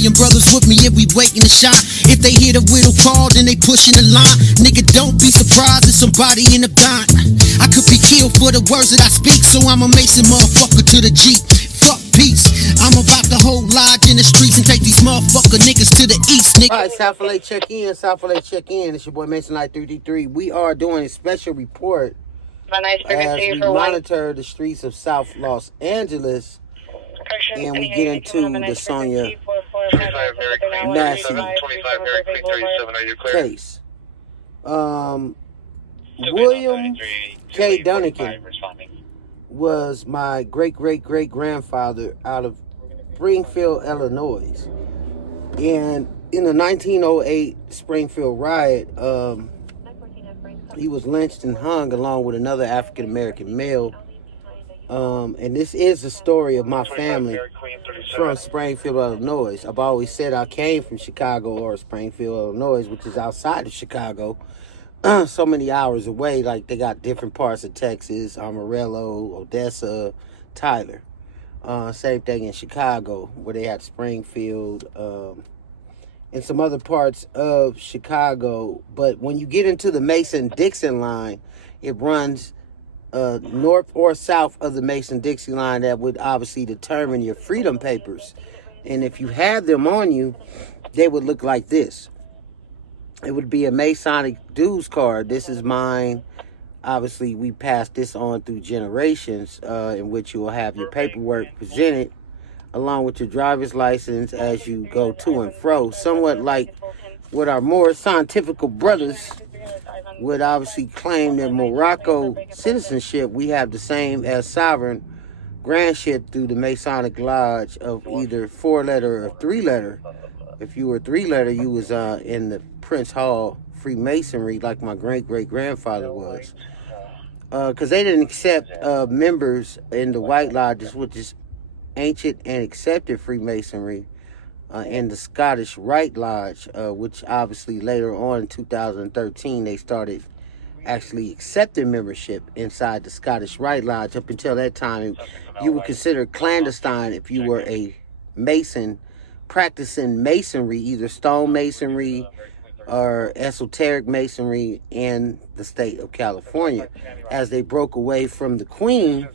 million brothers with me and we waiting to shine. If they hear the riddle call, then they pushing the line. Nigga, don't be surprised if somebody in the bind. I could be killed for the words that I speak, so I'm a Mason motherfucker to the G. Fuck peace. I'm about to hold lodge in the streets and take these motherfucker niggas to the east, nigga. Alright, South LA check in. South LA check in. It's your boy Mason Light 3D3. We are doing a special report as we monitor the streets of South Los Angeles, and we get into the Sonya Massey case. William K. Donnegen was my great-great-great-grandfather out of Springfield, Illinois. And in the 1908 Springfield riot, he was lynched and hung along with another African-American male. And this is the story of my family from Springfield, Illinois. I've always said I came from Chicago or Springfield, Illinois, which is outside of Chicago. So many hours away. Like, they got different parts of Texas, Amarillo, Odessa, Tyler. Same thing in Chicago, where they had Springfield, and some other parts of Chicago. But when you get into the Mason-Dixon line, it runs north or south of the Mason-Dixon line. That would obviously determine your freedom papers. And if you had them on you, they would look like this. It would be a Masonic dues card. This is mine. Obviously, we passed this on through generations, in which you will have your paperwork presented along with your driver's license as you go to and fro. Somewhat like what our more scientific brothers would obviously claim their Morocco citizenship. We have the same as sovereign grandship through the Masonic Lodge of either 4-letter or 3-letter. If you were 3-letter, you was in the Prince Hall Freemasonry, like my great-great-grandfather was. Because they didn't accept members in the White Lodges, which is ancient and accepted Freemasonry, in the Scottish Rite Lodge, which obviously later on in 2013, they started actually accepting membership inside the Scottish Rite Lodge. Up until that time, you were considered clandestine if you were a Mason practicing Masonry, either stone masonry or esoteric masonry in the state of California. As they broke away from the Queen,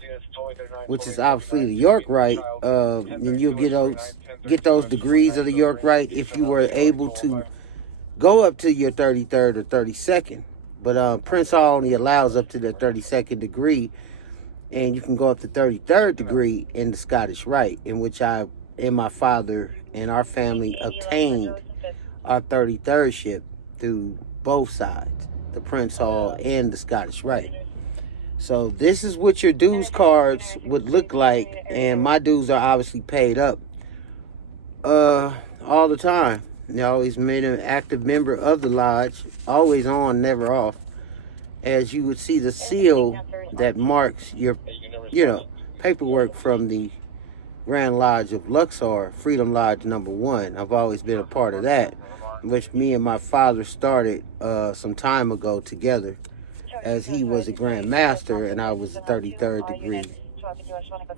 which is obviously the York Rite, and you'll get those degrees of the York Rite if you were able to go up to your 33rd or 32nd. But Prince Hall only allows up to the 32nd degree, and you can go up to 33rd degree in the Scottish Rite, in which I and my father and our family obtained our 33rdship through both sides, the Prince Hall and the Scottish Rite. So this is what your dues cards would look like, and my dues are obviously paid up all the time. I always made an active member of the lodge, always on, never off. As you would see the seal that marks your, paperwork from the Grand Lodge of Luxor, Freedom Lodge number 1. I've always been a part of that, which me and my father started some time ago together, as he was a Grand Master and I was a 33rd degree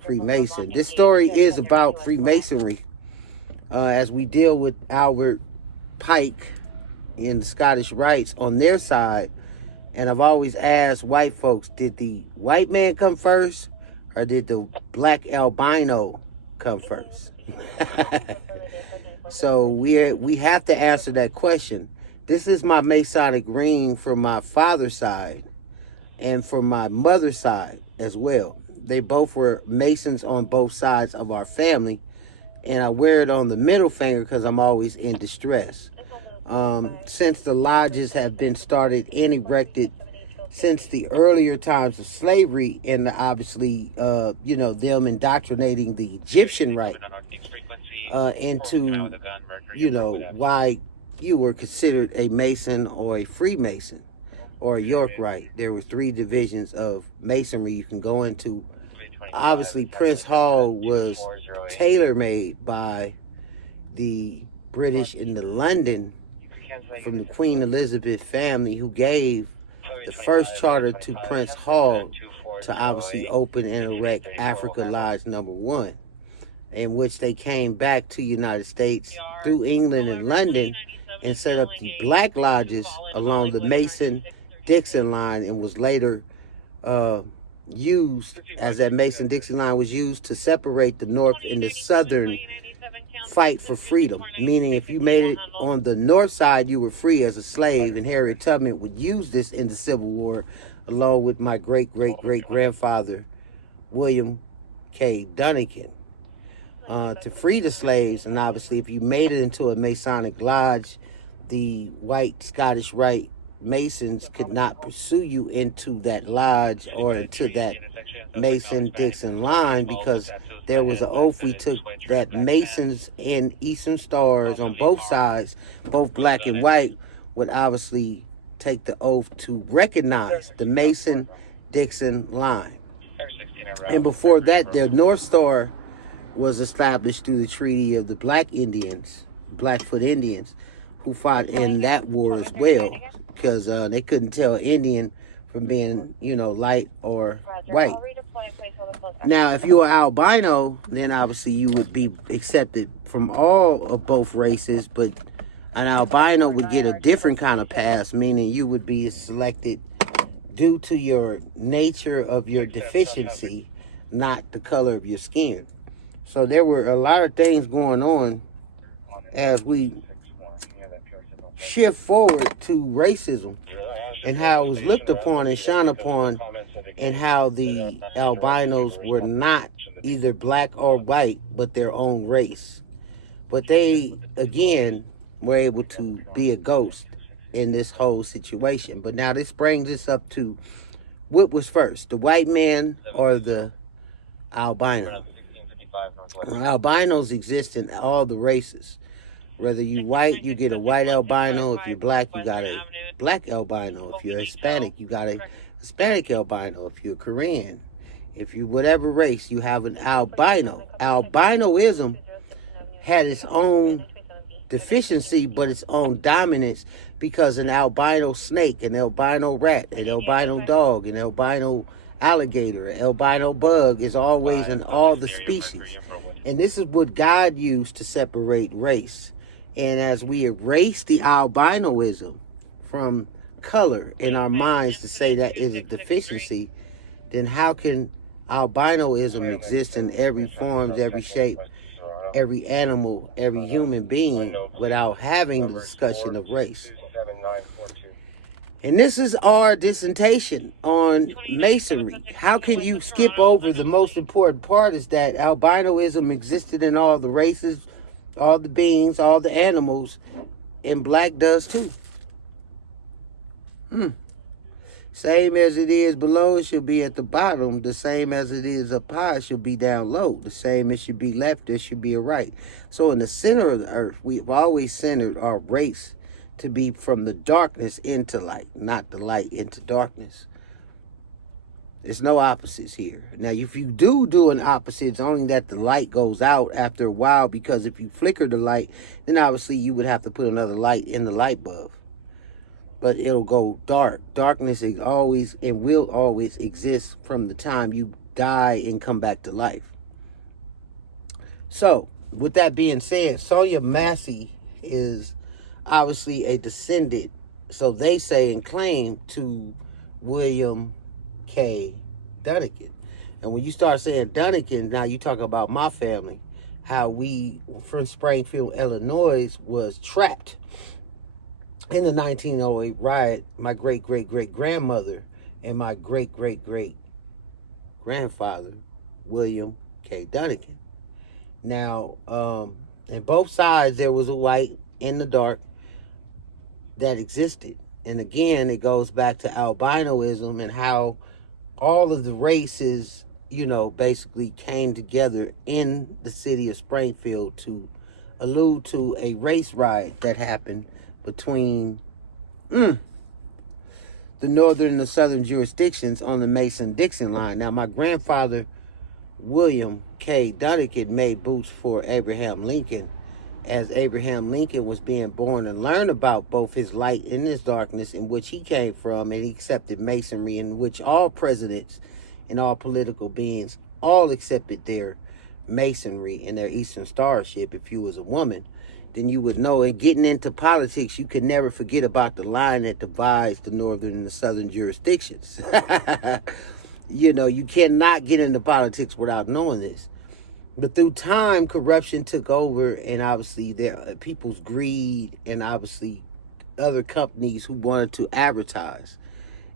Freemason. This story is about Freemasonry, as we deal with Albert Pike in the Scottish Rites on their side. And I've always asked white folks, did the white man come first or did the black albino come first? So we have to answer that question. This is my Masonic ring from my father's side and from my mother's side as well. They both were Masons on both sides of our family, and I wear it on the middle finger because I'm always in distress. Since the lodges have been started and erected since the earlier times of slavery, and obviously, them indoctrinating the Egyptian rite into, why you were considered a Mason or a Freemason or a York Rite. There were 3 divisions of Masonry you can go into. Obviously, Prince Hall was tailor-made by the British in the London from the Queen Elizabeth family, who gave the first charter to Prince Hall to obviously open and erect Africa Lodge number 1. in which they came back to the United States through England and London and set up the black lodges along the Mason-Dixon line, and was later used, as that Mason-Dixon line was used to separate the North and the Southern fight for freedom. Meaning, if you made it on the North side, you were free as a slave, and Harriet Tubman would use this in the Civil War, along with my great-great-great-grandfather, William K. Donnegen, to free the slaves. And obviously, if you made it into a Masonic lodge, the white Scottish Rite Masons could not pursue you into that lodge or into that Mason-Dixon line, because there was an oath we took that Masons and Eastern Stars on both sides, both black and white, would obviously take the oath to recognize the Mason-Dixon line. And before that, the North Star was established through the Treaty of the Blackfoot Indians, who fought in that war as well, because they couldn't tell Indian from being, light or white. Now, if you were albino, then obviously you would be accepted from all of both races, but an albino would get a different kind of pass, meaning you would be selected due to your nature of your deficiency, not the color of your skin. So there were a lot of things going on as we shift forward to racism and how it was looked upon and shone upon, and how the albinos were not either black or white, but their own race. But they, again, were able to be a ghost in this whole situation. But now this brings us up to, what was first, the white man or the albino? Albinos exist in all the races. Whether you white, you get a white albino. If you're black, you got a black albino. If you're Hispanic, you got a Hispanic albino. If you're Korean, if you whatever race, you have an albino. Albinoism had its own deficiency, but its own dominance, because an albino snake, an albino rat, an albino dog, an albino alligator, an albino bug is always in all the species. And this is what God used to separate race. And as we erase the albinoism from color in our minds to say that is a deficiency, then how can albinoism exist in every form, every shape, every animal, every human being, without having the discussion of race? And this is our dissertation on masonry. How can you skip over the most important part, is that albinoism existed in all the races, all the beings, all the animals, and black does too. Same as it is below, it should be at the bottom. The same as it is up high, it should be down low. The same, it should be left, it should be a right. So in the center of the earth, we've always centered our race to be from the darkness into light, not the light into darkness. There's no opposites here. Now, if you do an opposite, it's only that the light goes out after a while, because if you flicker the light, then obviously you would have to put another light in the light bulb. But it'll go dark. Darkness is always and will always exist from the time you die and come back to life. So, with that being said, Sonya Massey is obviously a descendant, so they say and claim, to William K. Donnegen. And when you start saying Donnegen, now you talk about my family, how we from Springfield, Illinois, was trapped in the 1908 riot. My great-great-great-grandmother and my great-great-great-grandfather, William K. Donnegen. Now, in both sides, there was a white in the dark that existed. And again, it goes back to albinoism and how all of the races, basically came together in the city of Springfield to allude to a race riot that happened between the northern and the southern jurisdictions on the Mason-Dixon line. Now, my grandfather, William K. Donnegen, made boots for Abraham Lincoln, as Abraham Lincoln was being born, and learned about both his light and his darkness, in which he came from, and he accepted masonry, in which all presidents and all political beings all accepted their Masonry and their Eastern Starship, if you was a woman, then you would know. And getting into politics, you could never forget about the line that divides the northern and the southern jurisdictions. You know, you cannot get into politics without knowing this. But through time, corruption took over, and obviously people's greed, and obviously other companies who wanted to advertise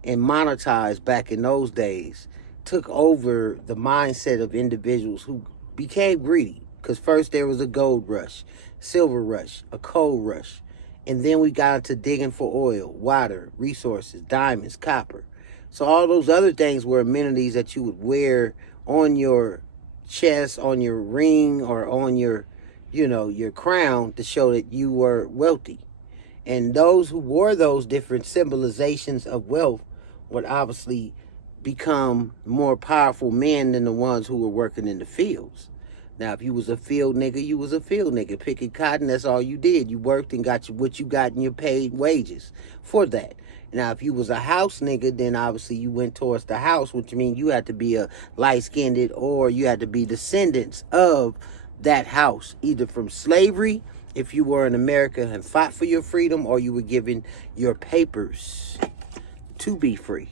and monetize back in those days took over the mindset of individuals who became greedy. Because first there was a gold rush, silver rush, a coal rush, and then we got into digging for oil, water, resources, diamonds, copper. So all those other things were amenities that you would wear on your chest, on your ring, or on your, you know, your crown to show that you were wealthy. And those who wore those different symbolizations of wealth would obviously become more powerful men than the ones who were working in the fields. Now, if you was a field nigga, you was a field nigga. Picking cotton, that's all you did. You worked and got what you got in your paid wages for that. Now, if you was a house nigga, then obviously you went towards the house, which means you had to be a light-skinned, or you had to be descendants of that house, either from slavery, if you were in America and fought for your freedom, or you were given your papers to be free.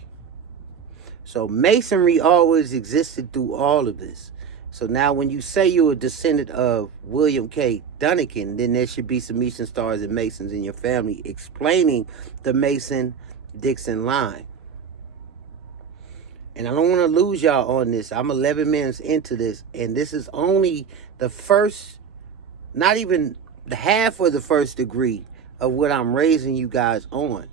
So Masonry always existed through all of this. So now when you say you're a descendant of William K. Donnegen, then there should be some Eastern Stars and Masons in your family, explaining the Mason-Dixon line. And I don't want to lose y'all on this. I'm 11 minutes into this, and this is only the first, not even the half of the first degree of what I'm raising you guys on.